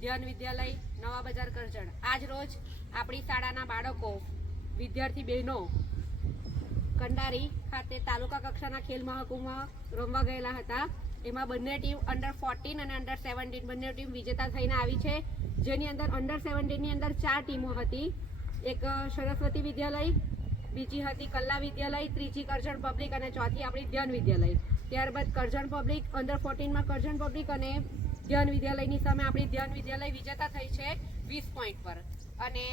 ધ્યાન વિદ્યાલય નવા બજાર કરજણ આજ રોજ આપણી શાળાના બાળકો વિદ્યાર્થી બહેનો કંડારી ખાતે તાલુકા કક્ષાના ખેલ મહાકુંભમાં રમવા ગયેલા હતા। એમાં બંને ટીમ અંડર 14 અને અંડર 17 બંને ટીમ વિજેતા થઈને આવી છે, જેની અંદર અંડર 17 ની અંદર 4 ટીમો હતી। એક સરસ્વતી વિદ્યાલય, બીજી હતી કલ્લા વિદ્યાલય, ત્રીજી કરજણ પબ્લિક અને ચોથી આપણી ધ્યાન વિદ્યાલય। ત્યારબાદ કરજણ પબ્લિક અંડર 14 માં કરજણ પબ્લિક અને ધ્યાન વિદ્યાલયની સામે આપણી ધ્યાન વિદ્યાલય વિજેતા થઈ છે 20 પોઈન્ટ પર અને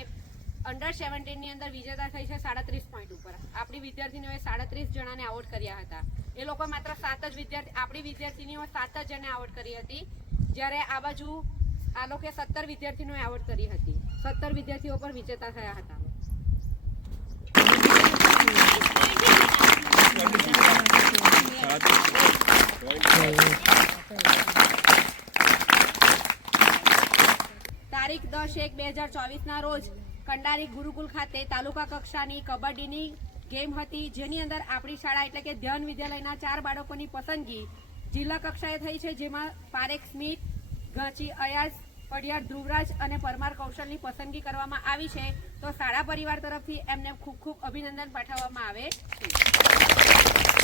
અંડર 17 ની અંદર વિજેતા થઈ છે 37 પોઈન્ટ ઉપર। આપણી વિદ્યાર્થીનીઓએ 37 જણાને આઉટ કર્યા હતા। એ લોકો માત્ર 7 જ વિદ્યાર્થી આપણી વિદ્યાર્થીનીઓ 7 જ જણને આઉટ કરી હતી, જ્યારે આ બાજુ આ લોકોએ 17 વિદ્યાર્થીનીઓએ આઉટ કરી હતી। 17 વિદ્યાર્થીઓ પર વિજેતા થયા હતા। 6/1/2024 ના રોજ કંડારી ગુરુકુલ ખાતે તાલુકા કક્ષાની કબડ્ડીની ગેમ હતી, જેની અંદર આપણી શાળા એટલે કે ધ્યાન વિદ્યાલયના 4 બાળકોની પસંદગી જિલ્લા કક્ષાએ થઈ છે, જેમાં પારેખ સ્મિત, ઘાંચી અયાઝ, પડિયાર ધ્રુવરાજ અને પરમાર કૌશલની પસંદગી કરવામાં આવી છે. તો શાળા પરિવાર તરફથી એમને ખૂબ ખૂબ અભિનંદન પાઠવવામાં આવે છે.